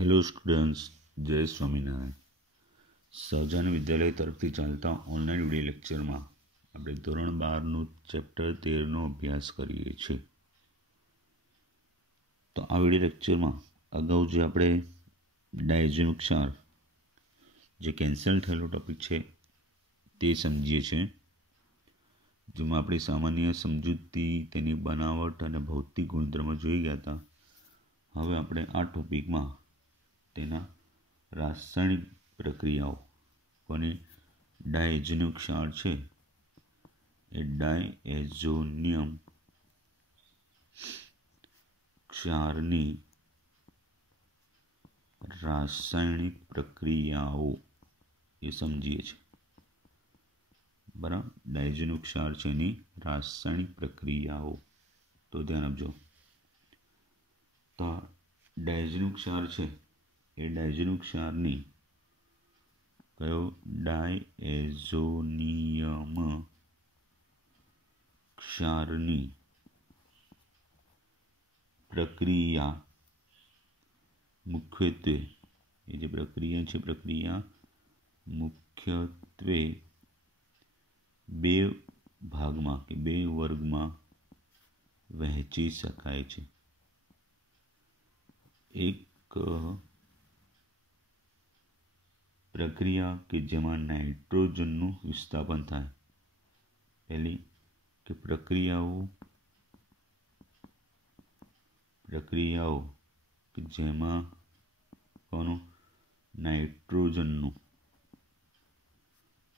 Hello students, જય સ્વામિનારાયણ. સહજાન વિદ્યાલય તરફથી ચાલતા ઓનલાઈન વિડીયો લેક્ચરમાં આપણે ધોરણ 12નું ચેપ્ટર 13નો અભ્યાસ કરીએ છીએ. તો આ વિડીયો લેક્ચરમાં અગાઉ જે આપણે ડાયઝોનિક ક્ષાર જે કેન્સલ થયેલો ટોપિક છે તે સમજીએ છીએ, જેમાં આપણી સામાન્ય સમજૂતી, તેની બનાવટ અને ભૌતિક ગુણધર્મો જોઈ ગયા હતા. હવે આપણે આ ટોપિકમાં તેના રાસાયણિક પ્રક્રિયાઓ કોની ડાયઝોનિક ક્ષાર છે એ ડાયઝોનિયમ ક્ષારની રાસાયણિક પ્રક્રિયાઓ એ સમજીએ છીએ. બરાબર, ડાયઝોનિક ક્ષાર છે એની રાસાયણિક પ્રક્રિયાઓ. તો ધ્યાન આપજો. તો ડાયઝોનિક ક્ષાર છે એ ડાયઝોનિક ક્ષારની કયો ડાયઝોનિયમ ક્ષારની પ્રક્રિયા મુખ્યત્વે એ જે પ્રક્રિયા છે પ્રક્રિયા મુખ્યત્વે બે ભાગમાં કે બે વર્ગમાં વહેંચી શકાય છે. એક પ્રક્રિયા કે જેમાં નાઇટ્રોજનનું વિસ્થાપન થાય. પહેલી કે પ્રક્રિયાઓ કે જેમાં કોનું નાઇટ્રોજનનું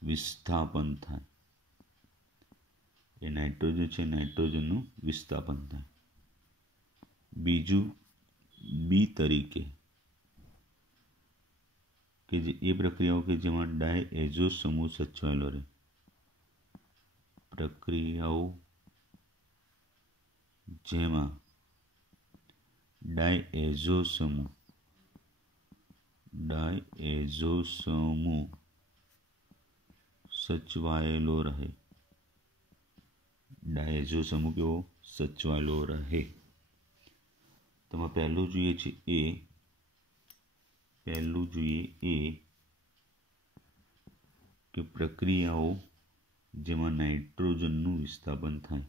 વિસ્થાપન થાય. એ નાઇટ્રોજન છે, નાઇટ્રોજનનું વિસ્થાપન થાય. બીજું બી તરીકે કે જે એ પ્રક્રિયાઓ કે જેમાં ડાયએઝો સમૂહ સચવાયેલો રહે. પ્રક્રિયાઓ જેમાં ડાયએઝો સમૂહ સચવાયેલો રહે. ડાયએઝો સમૂહ કેવો સચવાયેલો રહે. તેમાં પહેલું જોઈએ કે પ્રક્રિયાઓ જેમાં નાઇટ્રોજનનું વિસ્થાપન થાય.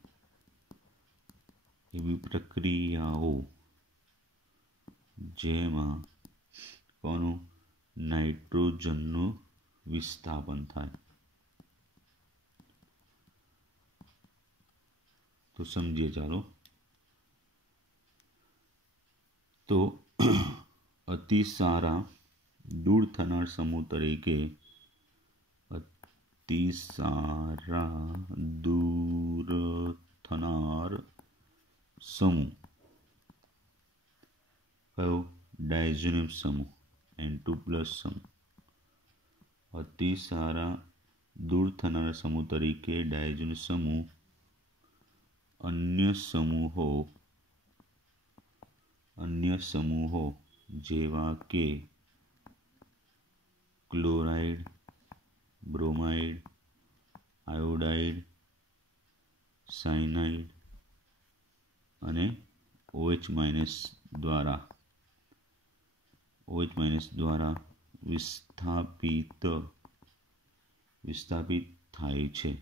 એવી પ્રક્રિયાઓ જેમાં કોનું નાઇટ્રોજનનું વિસ્થાપન થાય. તો સમજીએ ચાલો. તો અતિ સારા દૂર થનાર સમૂહ તરીકે અતિ સારા દૂર થનાર સમૂહ કયો ડાયઝોનિયમ સમૂહ N2+ સમૂહ. અતિ સારા દૂર થનાર સમૂહ તરીકે ડાયઝોનિયમ સમૂહ અન્ય સમૂહો જેવા કે ક્લોરાઇડ, બ્રોમાઇડ, આયોડાઇડ, સાયનાઇડ અને OH- દ્વારા વિસ્થાપિત થાય છે.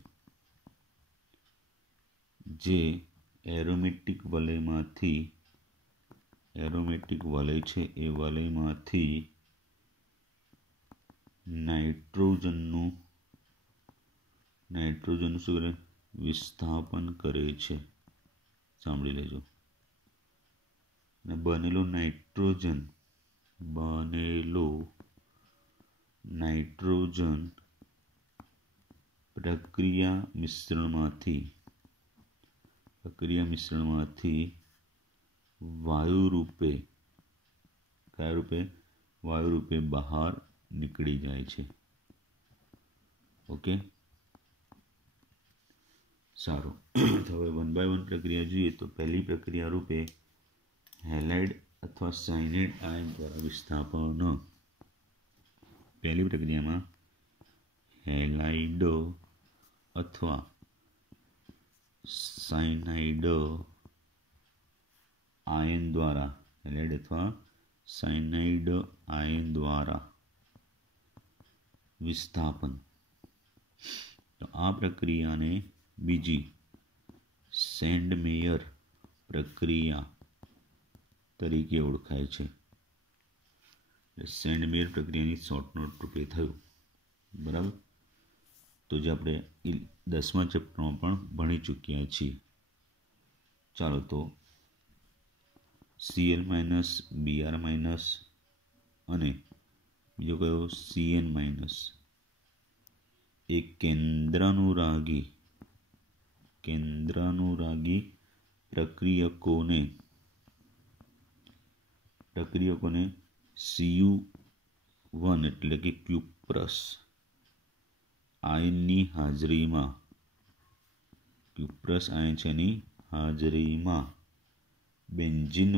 જે એરોમેટિક વલય છે એ વલયમાંથી નાઇટ્રોજનનું શું કરે વિસ્થાપન કરે છે. સાંભળી લેજો. અને બનેલો નાઇટ્રોજન પ્રક્રિયા મિશ્રણમાંથી વાયુ રૂપે બહાર નીકળી જાય છે. ઓકે, સારું. હવે 1 by 1 પ્રક્રિયા જોઈએ. તો પહેલી પ્રક્રિયા રૂપે હેલાઇડ અથવા સાયનાઇડ આયન દ્વારા વિસ્થાપન. પહેલી પ્રક્રિયામાં હેલાઇડ અથવા સાયનાઇડ આયન દ્વારા સાયનાઇડ આયન દ્વારા વિસ્થાપન. તો આ પ્રક્રિયાને બીજી સેન્ડમેયર પ્રક્રિયા તરીકે ઓળખાય છે. સેન્ડમેયર પ્રક્રિયાની શોર્ટ નોટ રૂપે થયું. બરાબર. તો જે આપણે 10મા ચેપ્ટરમાં પણ ભણી ચૂક્યા છીએ. ચાલો તો Cl માઇનસ Br માઇનસ અને બીજો કયો Cn માઇનસ એ કેન્દ્રાનુરાગી પ્રક્રિયકોને Cu1 એટલે કે ક્યુપ્રસ આયનની હાજરીમાં બેન્ઝીન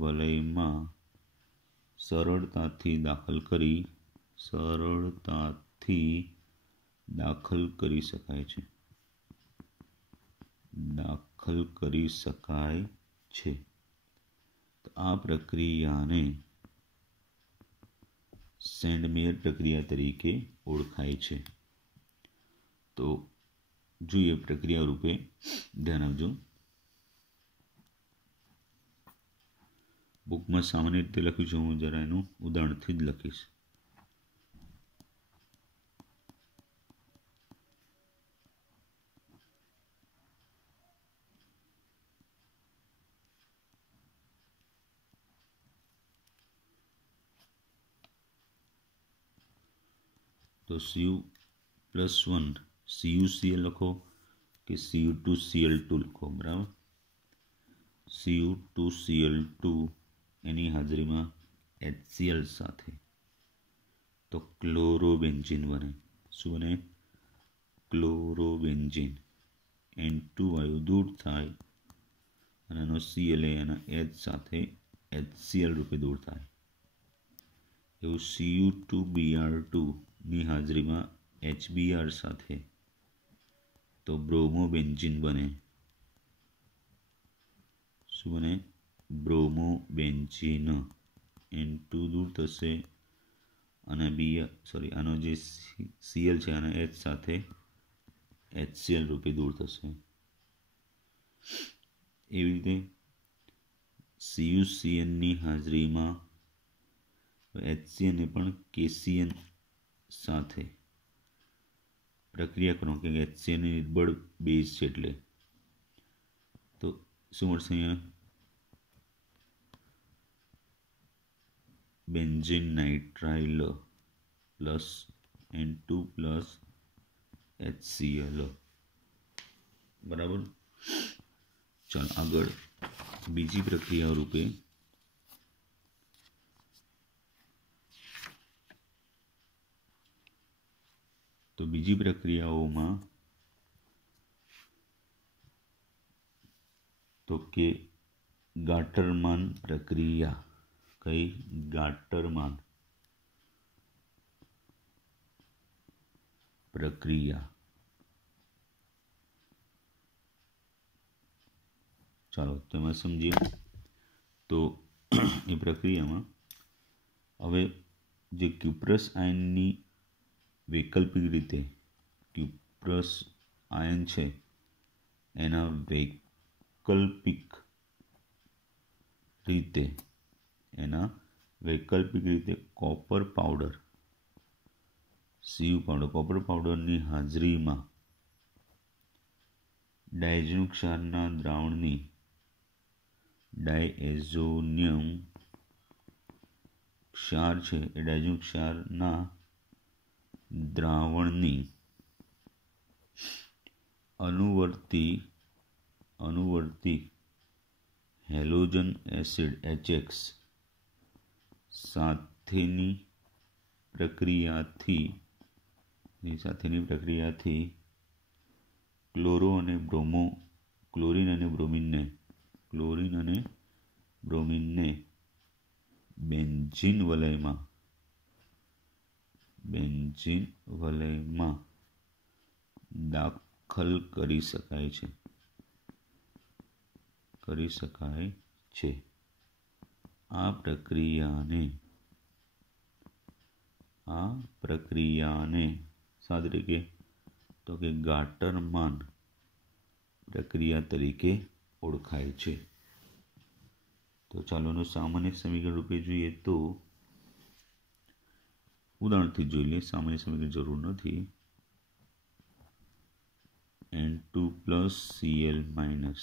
વલયમાં સરળતાથી દાખલ કરી શકાય છે. તો આ પ્રક્રિયાને સેન્ડમેયર પ્રક્રિયા તરીકે ઓળખાય છે. તો જોઈએ પ્રક્રિયા રૂપે, ધ્યાન આપજો. બુકમાં સામાન્ય રીતે લખ્યું છે, હું જરા એનું ઉદાહરણથી જ લખીશ. તો Cu+1 CuCl લખો કે Cu2Cl2 લખો. બરાબર. Cu2Cl2 એની હાજરીમાં HCl સાથે તો ક્લોરોબેન્ઝીન બને. શું બને? ક્લોરોબેન્ઝીન. N2 વાયુ દૂર થાય અને એનો Cl એના H સાથે HCl રૂપે દૂર થાય. એવું Cu2Br2 ની હાજરીમાં HBr સાથે તો બ્રોમોબેન્ઝીન બને. શું બને? બ્રોમોબેન્ઝીન. N2 દૂર થશે અને આનો જે Cl છે આના H સાથે HCl રૂપે દૂર થશે. એવી રીતે CuCN ની હાજરીમાં HCN ને પણ KCN સાથે પ્રક્રિયા કરો કે HCN ની નિર્બળ બેઝ છે એટલે તો શું મળશે? અહીંયા benzene nitrile plus N2 plus HCl. બરાબર. ચાલો આગળ બીજી પ્રક્રિયા રૂપે તો બીજી પ્રક્રિયાઓમાં તો કે ગાટરમાન પ્રક્રિયા. કઈ? ગાટરમાન પ્રક્રિયા. ચાલો તેમાં સમજીએ. તો એ પ્રક્રિયામાં હવે જે ક્યુપ્રસ આયનની વૈકલ્પિક રીતે ક્યુપ્રસ આયન છે એના વૈકલ્પિક રીતે કોપર પાવડર કોપર પાવડરની હાજરીમાં ડાયઝોનિયમ ક્ષારના દ્રાવણની ડાયએઝોનિયમ ક્ષાર છે એ ડાયઝોનિયમ ક્ષારના દ્રાવણની અનુવર્તી હેલોજન એસિડ HX સાથેની પ્રક્રિયાથી ક્લોરીન અને બ્રોમિનને બેન્ઝીન વલયમાં દાખલ કરી શકાય છે. કરી શકાય છે. આ પ્રક્રિયાને શા તરીકે તો કે ગાટરમાન પ્રક્રિયા તરીકે ઓળખાય છે. તો ચાલો એનું સામાન્ય સમીકરણ રૂપે જોઈએ તો ઉદાહરણથી જોઈ લઈએ. સામાન્ય સમીકરણ જરૂર નથી. N2 plus Cl minus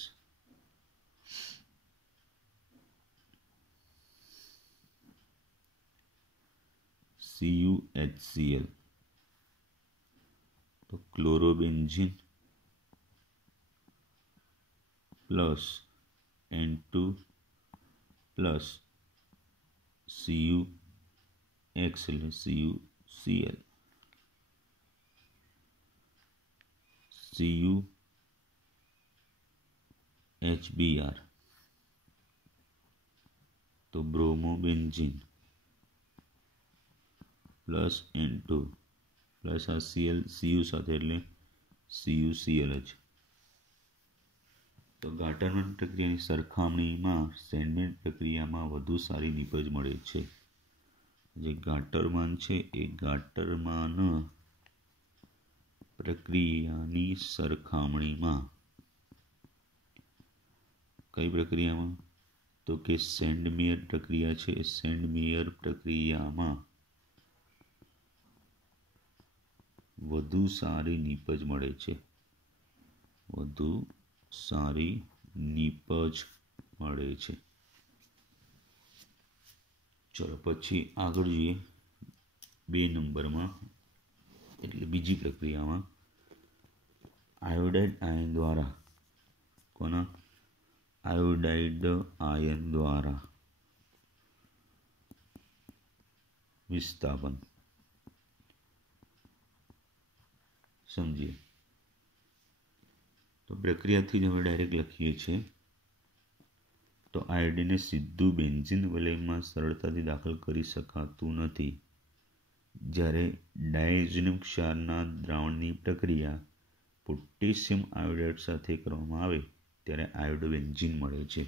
CuHCl તો ક્લોરોબેન્ઝીન પ્લસ N2 પ્લસ CuX એટલે CuCl CuHBr તો બ્રોમોબેન્ઝીન પ્લસ N2 પ્લસ આ Cu સાથે એટલે CuCl. તો ગાટરમાન પ્રક્રિયાની સરખામણીમાં સેન્ડમેન્ટ પ્રક્રિયામાં વધુ સારી નીપજ મળે છે. જે ગાટરમાન છે એ ગાટરમાન પ્રક્રિયાની સરખામણીમાં કઈ પ્રક્રિયામાં તો કે સેન્ડમેયર પ્રક્રિયા છે. સેન્ડમેયર પ્રક્રિયામાં વધુ સારી નીપજ મળે છે. વધુ સારી નીપજ મળે છે. ચલો પછી આગળ જોઈએ 2 નંબરમાં એટલે બીજી પ્રક્રિયામાં આયોડાઇડ આયન દ્વારા આયોડાઇડ આયન દ્વારા વિસ્થાપન સમજીએ. તો પ્રક્રિયાથી જ હવે ડાયરેક્ટ લખીએ છીએ. તો આયોડિનને સીધું બેન્ઝીન વલયમાં સરળતાથી દાખલ કરી શકાતું નથી. જ્યારે ડાયઝોનિયમ ક્ષારના દ્રાવણની પ્રક્રિયા પોટેશિયમ આયોડાઇડ સાથે કરવામાં આવે ત્યારે આયોડોબેન્ઝીન મળે છે.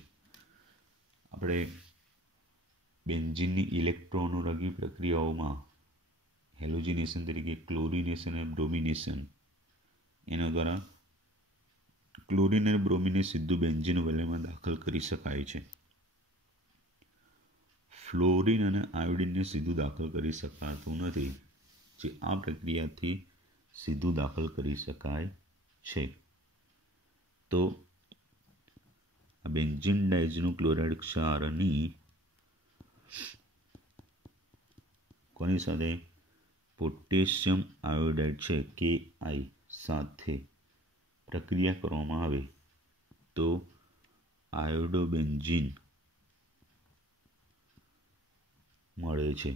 આપણે બેન્ઝીનની ઇલેક્ટ્રોનુરાગી પ્રક્રિયાઓમાં હેલોજિનેશન તરીકે ક્લોરિનેશન અને બ્રોમિનેશન એના દ્વારા ક્લોરિન અને બ્રોમિનને સીધું બેન્ઝીન વલયમાં દાખલ કરી શકાય છે. ફ્લોરિન અને આયોડિનને સીધું દાખલ કરી શકાતું નથી, જે આ પ્રક્રિયાથી સીધું દાખલ કરી શકાય છે. તો આ બેન્ઝીન ડાયઝોનિયમ ક્લોરાઇડ ક્ષારની કોની સાથે પોટેશિયમ આયોડાઇડ છે Ki સાથે પ્રક્રિયા કરવામાં આવે તો આયોડોબેન્ઝીન મળે છે.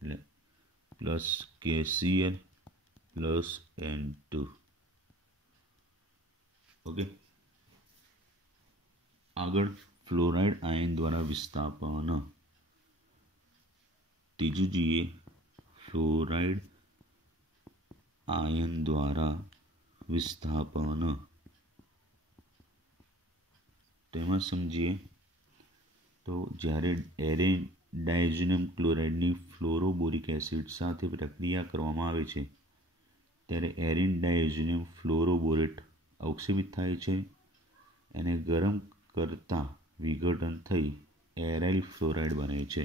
એટલે plus KCl plus N2. Okay. આગળ ફ્લોરાઇડ આયન દ્વારા વિસ્થાપન. ત્રીજું જોઈએ ફ્લોરાઇડ આયન દ્વારા વિસ્થાપન. તેમાં સમજીએ તો જ્યારે ડાયઝોનિયમ ક્લોરાઇડની ફ્લોરોબોરિક એસિડ સાથે પ્રક્રિયા કરવામાં આવે છે ત્યારે એરિન ડાયઝોનિયમ ફ્લોરોબોરેટ અવક્ષેપિત થાય છે. એને ગરમ કરતાં વિઘટન થઈ એરાઇલ ફ્લોરાઇડ બને છે.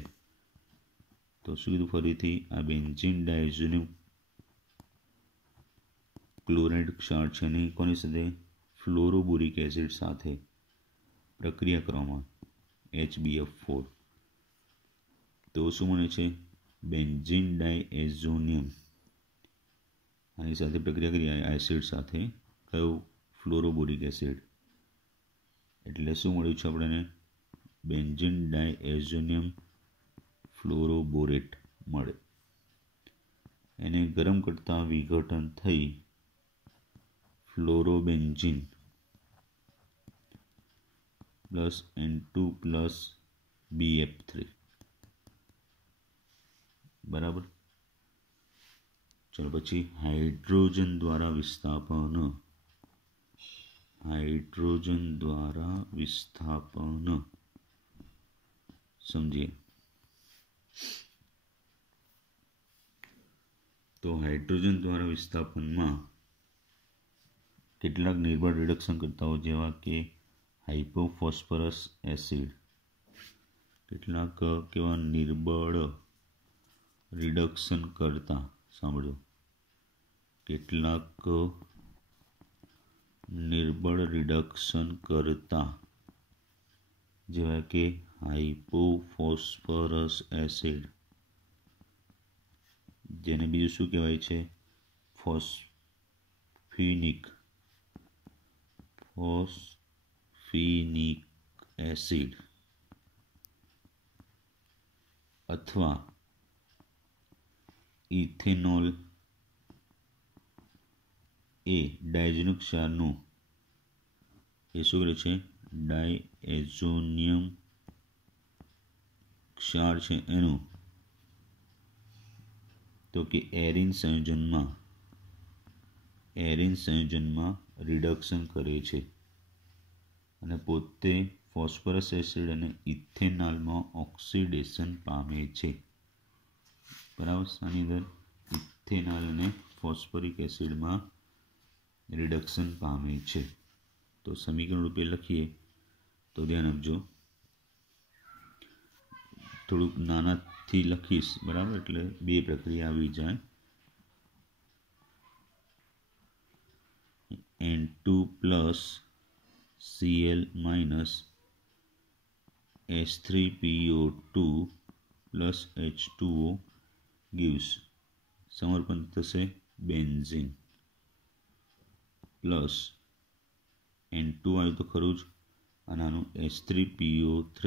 તો શું કીધું ફરીથી, આ બેન્ઝીન ડાયઝોનિયમ ક્લોરાઇડ ક્ષાર છે અને કોની સાથે ફ્લોરોબોરિક એસિડ સાથે પ્રક્રિયા કરવામાં HBF4 તો શું બને છે બેન્ઝીન ડાયએઝોનિયમ. આની સાથે પ્રક્રિયા કરી એસિડ સાથે કયો ફ્લોરોબોરિક એસિડ, એટલે શું મળ્યું છે આપણને બેન્ઝીન ડાયએઝોનિયમ ફ્લોરોબોરેટ મળે. એને ગરમ કરતાં વિઘટન થઈ fluorobenzene plus N2 plus BF3 બરાબર. ચલો પછી હાઇડ્રોજન દ્વારા વિસ્થાપન. हाइड्रोजन द्वारा विस्थापन समझिए। तो हाइड्रोजन द्वारा विस्थापन में કેટલાક નિર્બળ રિડક્શન કરતાઓ જેવા કે હાઇપોફોસ્ફરસ એસિડ, કેટલાક કેવા નિર્બળ રિડક્શન કરતા, સાંભળો, કેટલાક નિર્બળ રિડક્શન કરતા જેવા કે હાઇપોફોસ્ફરસ એસિડ, જેને બીજું શું કહેવાય છે? ફોસ્ફિનિક એસિડ અથવા ઇથેનોલ એ ડાયઝોનિક ક્ષારનું એ શું કરે છે? ડાયએઝોનિયમ ક્ષાર છે એનું તો કે એરિન સંયોજનમાં રિડક્શન કરે છે અને પોતે ફોસ્ફરસ એસિડ અને ઇથેનોલમાં ઓક્સિડેશન પામે છે. બરાબર, આની અંદર ઇથેનોલ અને ફોસ્ફરિક એસિડમાં રિડક્શન પામે છે. તો સમીકરણ રૂપે લખીએ તો ધ્યાન આપજો, થોડુંક નાનાથી લખીશ, બરાબર, એટલે બે પ્રક્રિયા આવી જાય. N2 plus Cl minus H3PO2 plus H2O gives સમર્પણ થશે બેન્ઝીન પ્લસ N2 આવ્યું તો ખરું જ, અને આનું H3PO3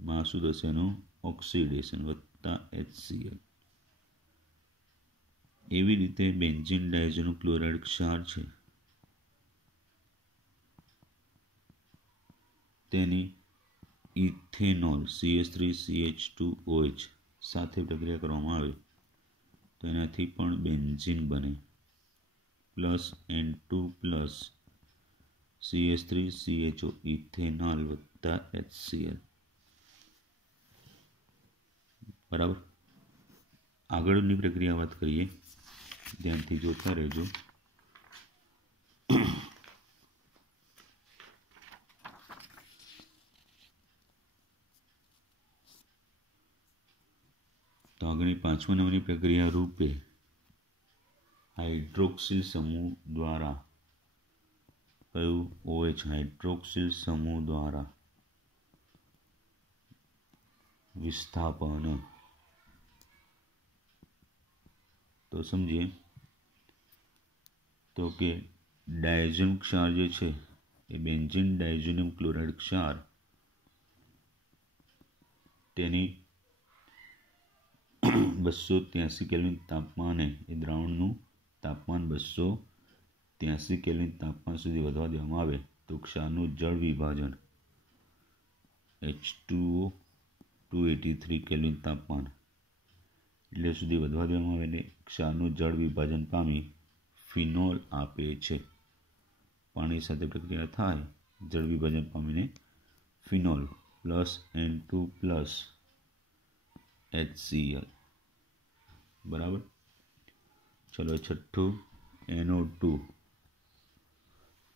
માં શું થશે? એનું ઓક્સિડેશન વત્તા HCl. એવી રીતે બેન્ઝીન ડાયઝોનિક ક્લોરાઇડ ક્ષાર છે તેની ઇથેનોલ CH3CH2OH સાથે પ્રક્રિયા કરવામાં આવે તો એનાથી પણ બેન્ઝીન બને, plus N2 plus CH3CHO ethanol વત્તા HCl. બરાબર, આગળની પ્રક્રિયા વાત કરીએ, ધ્યાનથી જોતા રહેજો. તો આગળની 5મા નંબરની પ્રક્રિયા રૂપે હાઇડ્રોક્સિલ સમૂહ દ્વારા કયું? OH હાઇડ્રોક્સિલ સમૂહ દ્વારા વિસ્થાપન. તો સમજીએ તો કે ડાયઝોનિક ક્ષાર જે છે એ બેન્ઝીન ડાયઝોનિયમ ક્લોરાઇડ ક્ષાર તેની 283 કેલ્વિન તાપમાને એ દ્રાવણનું તાપમાન 283 કેલ્વિન તાપમાન સુધી વધવા દેવામાં આવે તો ક્ષારનું જળ વિભાજન H2O 283 કેલ્વિન તાપમાન એટલે સુધી વધવા દેવામાં આવે ને ક્ષારનું જળ વિભાજન પામી ફિનોલ આપે છે. પાણી સાથે પ્રક્રિયા થાય, જળ વિભાજન પામીને phenol plus N2 plus HCl. બરાબર, ચલો છઠ્ઠું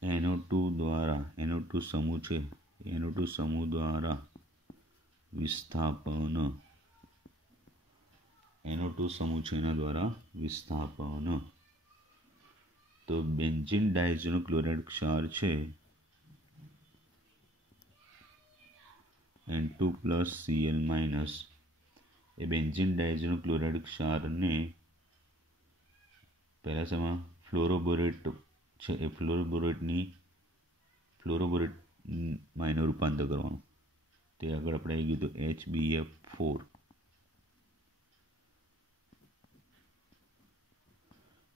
NO2 દ્વારા NO2 સમૂહ છે, NO2 સમૂહ દ્વારા વિસ્થાપન. NO2 સમૂહ છે એના દ્વારા વિસ્થાપન. તો બેન્ઝીન ડાયઝોનિક ક્લોરાઇડ ક્ષાર છે N2 પ્લસ Cl માઇનસ એ બેન્ઝીન ડાયઝોનિક ક્લોરાઇડ ક્ષારને પહેલા સમયમાં ફ્લોરોબોરેટ છે એ ફ્લોરોબોરેટમાં એનું રૂપાંતર કરવાનું. તે આગળ આપણે આવી ગયું તો HBF4.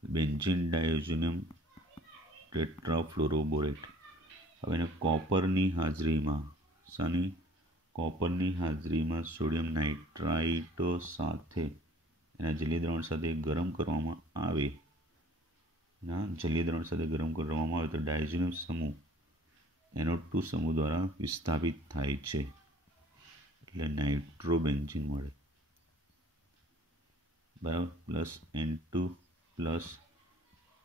Benzene diazonium tetrafluoroborate. હવે એને કોપરની હાજરીમાં સોડિયમ નાઇટ્રાઇટ સાથે એના જલીય દ્રાવણ સાથે ગરમ કરવામાં આવે ના જલીય દ્રાવણ સાથે ગરમ કરવામાં આવે તો ડાયઝોનિયમ સમૂહ NO2 સમૂહ દ્વારા વિસ્થાપિત થાય છે, એટલે નાઇટ્રોબેન્ઝીન મળે. બરાબર. Plus N2 plus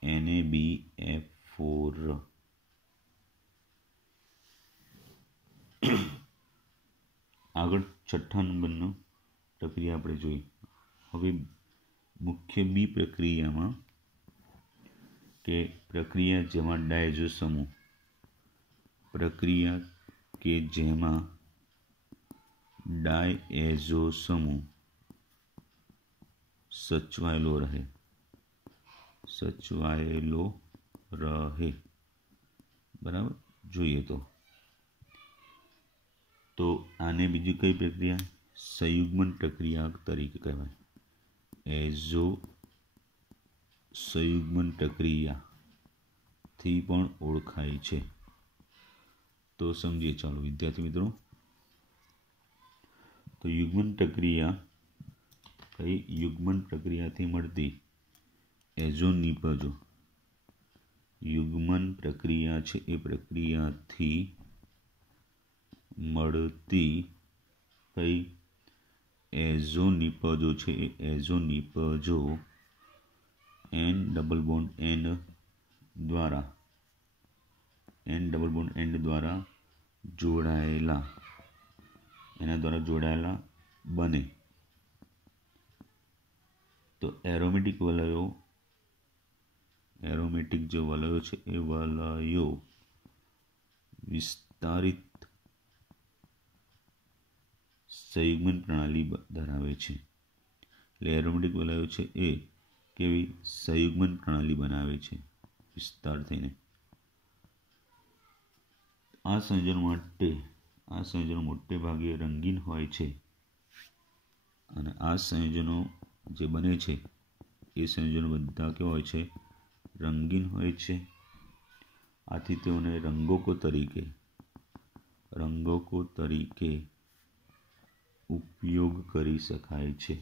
NaBF4. આગળ છઠ્ઠા નંબરનો પ્રક્રિયા આપણે જોઈ. હવે મુખ્ય બી પ્રક્રિયામાં કે પ્રક્રિયા જેમાં ડાયઝો સમૂહ પ્રક્રિયા કે જેમાં ડાયએઝો સમૂહ સચવાયેલો રહે. બરાબર. જોઈએ તો આને બીજી કઈ પ્રક્રિયા સંયુગ્મન પ્રક્રિયા તરીકે કહેવાય. એઝો સંયુગ્મન પ્રક્રિયાથી પણ ઓળખાય છે. તો સમજીએ. ચાલો વિદ્યાર્થી મિત્રો, તો યુગ્મન પ્રક્રિયાથી મળતી એઝો નિપજો યુગ્મન પ્રક્રિયા છે એ પ્રક્રિયાથી મળતી કઈ એઝો નિપજો છે એ એઝો નિપજો N ડબલ બોન્ડ એન્ડ દ્વારા જોડાયેલા બને. તો એરોમેટિક જે વલયો છે એ વલયો વિસ્તારિત સંયુગ્મન પ્રણાલી ધરાવે છે. એટલે એરોમેટિક વલયો છે એ કેવી સંયુગ્મન પ્રણાલી બનાવે છે વિસ્તાર થઈને. આ સંયોજનો મોટે ભાગે રંગીન હોય છે, અને આ સંયોજનો જે બને છે એ સંયોજનો બધા કેવા હોય છે? રંગીન હોય છે. આથી તેઓને રંગકો તરીકે ઉપયોગ કરી શકાય છે.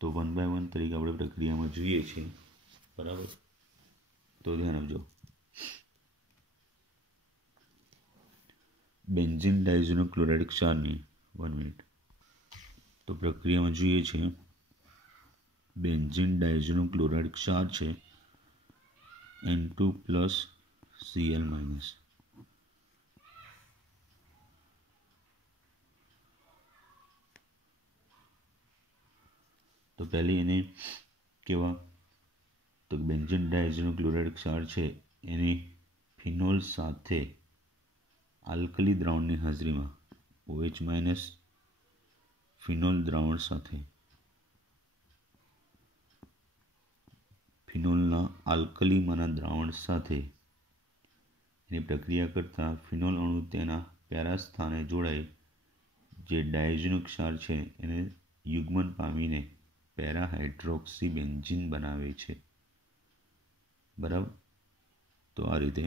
તો 1 by 1 તરીકે આપણે પ્રક્રિયામાં જોઈએ છીએ. બરાબર. તો ધ્યાન આપજો. બેન્ઝીન ડાયઝોનો ક્લોરાઇડ ક્ષારની 1 મિનિટ. તો પ્રક્રિયામાં જોઈએ છીએ બેન્ઝીન ડાયઝોનો ક્લોરાઇડ ક્ષાર છે N2 પ્લસ Cl માઇનસ. તો પહેલી એને કેવા તો બેન્ઝીન ડાયઝોનો ક્લોરાઇડ ક્ષાર છે એની ફિનોલ સાથે આલ્કલી દ્રાવણની હાજરીમાં OH માઇનસ ફિનોલ દ્રાવણ સાથે ફિનોલના આલ્કલીમાંના દ્રાવણ સાથે એની પ્રક્રિયા કરતા ફિનોલ અણુ તેના પેરા સ્થાને જોડાઈ જે ડાયઝોનો ક્ષાર છે એને યુગ્મન પામીને પેરા હાઇડ્રોક્સી બેન્ઝીન બનાવે છે. બરાબર. તો આ રીતે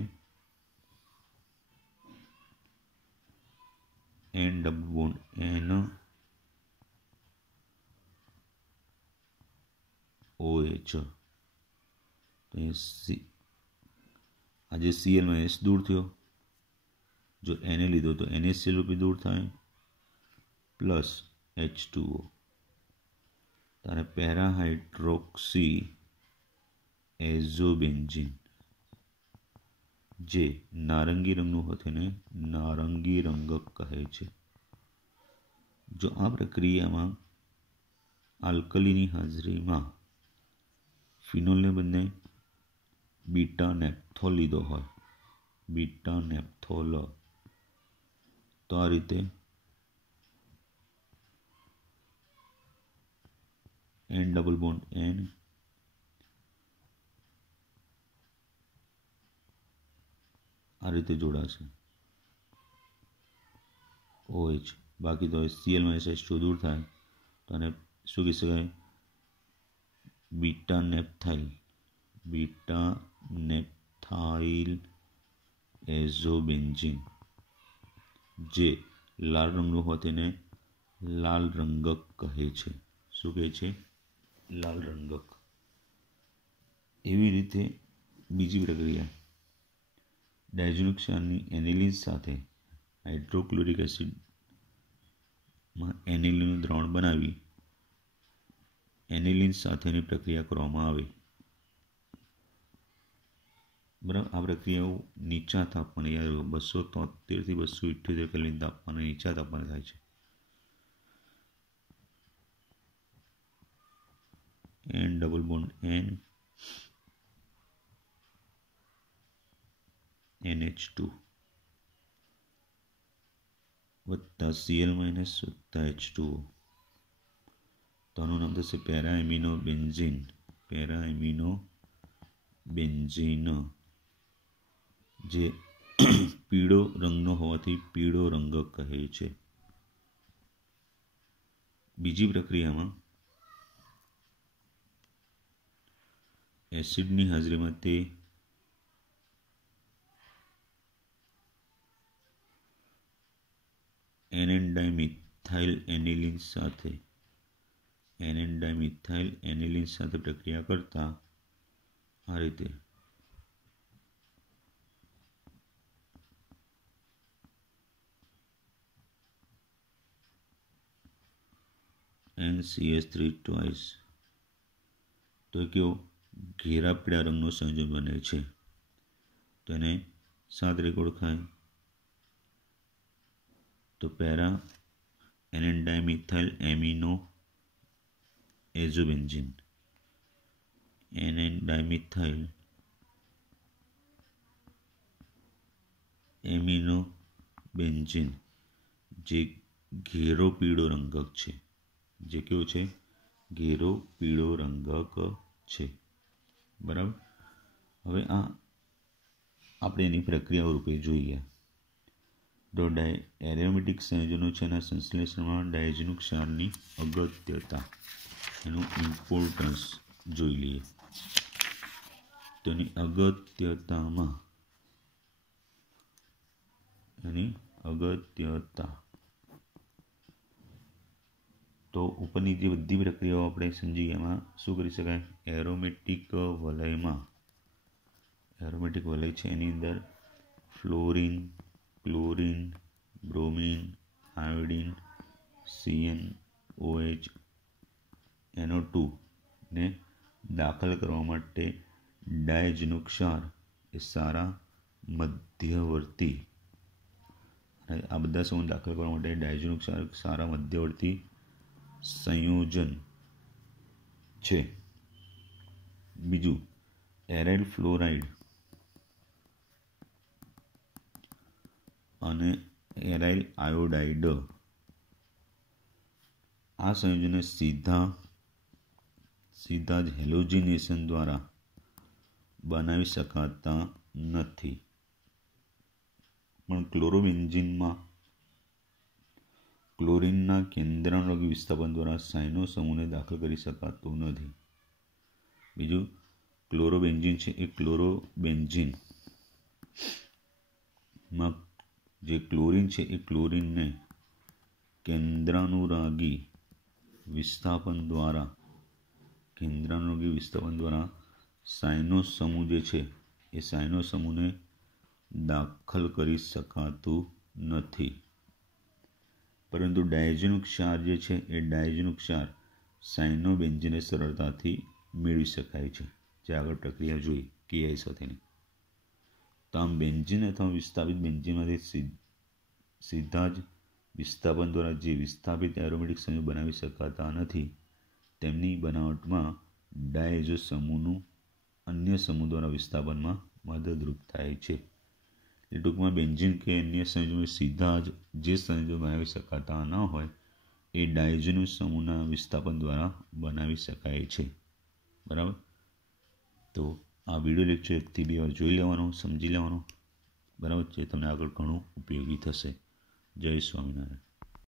N double bond N OH આજે Cl માઇનસ દૂર થયો, જો Na લીધો તો NaCl બી દૂર થાય પ્લસ H2O. તારે પેરા હાઇડ્રોક્સી એઝોબેન્ઝીન જે નારંગી રંગનું હોય તેને નારંગી રંગક કહે છે. જો આ પ્રક્રિયામાં આલ્કલીની હાજરીમાં ફિનોલને બદલે બીટા નેપ્થોલ લીધો હોય તો આ રીતે N ડબલ બોન્ડ N આ રીતે જોડાશે OH. બાકી તો Cl માઇનસ H2 દૂર થાય તો આને શું કહી શકાય? બીટા નેપ્થાઇલ એઝોબેન્ઝીન જે લાલ રંગનું હોય તેને લાલ રંગક કહે છે. શું કહે છે? લાલ રંગક. એવી રીતે બીજી પ્રક્રિયા, ડાયઝોનિક ક્ષારની એનિલિન સાથે હાઇડ્રોક્લોરિક એસિડમાં એનિલિનનું દ્રાવણ બનાવી એનિલિન સાથેની પ્રક્રિયા કરવામાં આવે. બરાબર. આ પ્રક્રિયાઓ નીચા તાપમાને, યાદ 273 થી 278 કેલ્વિન તાપમાને, નીચા તાપમાને થાય છે. N double bond N NH2 વત્તા Cl માઇનસ વત્તા H2O, તો આનું નામ થશે પેરા એમિનો બેન્ઝીન, જે પીળો રંગનો હોવાથી પીળો રંગ કહે છે. બીજી પ્રક્રિયામાં એસિડની હાજરીમાં તે NN ડાયમિથાઇલ એનિલિન સાથે પ્રક્રિયા કરતા આ રીતે NCH3 ટ્વાઇસ, તો કેવો ઘેરા પીળા રંગનો સંયોજન બને છે. તેને સાત તરીકે ઓળખાય. તો para NN dimethyl amino azobenzene, NN dimethyl amino benzene, જે ઘેરો પીળો રંગક છે, જે કેવો છે ઘેરો પીળો રંગક છે. બરાબર. હવે આ આપણે એની પ્રક્રિયાઓ રૂપે જોઈએ. તો એરોમેટિક સંયોજનો છે એના સંશ્લેષણમાં ડાયઝોનિક ક્ષારની અગત્યતા, એનું ઇમ્પોર્ટન્સ જોઈ લઈએ. તો એની અગત્યતા તો ઉપરની જે બધી પ્રક્રિયાઓ આપણે સમજી, એમાં શું કરી શકાય? એરોમેટિક વલય છે, એની અંદર fluorine, chlorine, bromine, iodine, CnOH, NO2 ને દાખલ કરવા માટે ડાયઝોનિક ક્ષાર એ સારા મધ્યવર્તી, આ બધા સમૂહ દાખલ કરવા માટે ડાયઝોનિક ક્ષાર સારા મધ્યવર્તી સંયોજન છે. બીજું, એરાઇલ ફ્લોરાઇડ અને એરાઇલ આયોડાઇડ, આ સંયોજનને સીધા જ હેલોજિનેશન દ્વારા બનાવી શકાતા નથી. પણ ક્લોરોબેન્ઝીનમાં ક્લોરીનના કેન્દ્રાનુરાગી વિસ્થાપન દ્વારા સાયનો સમૂહને દાખલ કરી શકાતું નથી. બીજું, ક્લોરોબેન્ઝીન છે એ ક્લોરોબેન્ઝીનમાં જે ક્લોરીન છે એ ક્લોરીનને કેન્દ્રાનુરાગી વિસ્થાપન દ્વારા સાયનો સમૂહ જે છે એ સાયનો સમૂહને દાખલ કરી શકાતું નથી. પરંતુ ડાયઝોનિક ક્ષાર જે છે એ ડાયઝોનિક ક્ષાર સાયનોબેન્ઝીનને સરળતાથી મેળવી શકાય છે, જે આગળ પ્રક્રિયા જોઈ KI સાથેની. તો આમ બેન્ઝીન અથવા વિસ્થાપિત બેન્ઝીનમાંથી સીધા જ વિસ્થાપન દ્વારા જે વિસ્થાપિત એરોમેટિક સંયોજન બનાવી શકાતા નથી, તેમની બનાવટમાં ડાયઝો સમૂહનું અન્ય સમૂહ દ્વારા વિસ્થાપનમાં મદદરૂપ થાય છે. એ ટૂંકમાં બેન્ઝીન કે અન્ય સંયોજનો સીધા જ જે સંયોજનો બનાવી શકાતા ન હોય એ ડાયઝોનિક સમૂહના વિસ્થાપન દ્વારા બનાવી શકાય છે. બરાબર. તો આ વિડીયો લેક્ચર 1 થી 2 વાર જોઈ લેવાનો, સમજી લેવાનો. બરાબર, જે તમને આગળ ઘણું ઉપયોગી થશે. જય સ્વામિનારાયણ.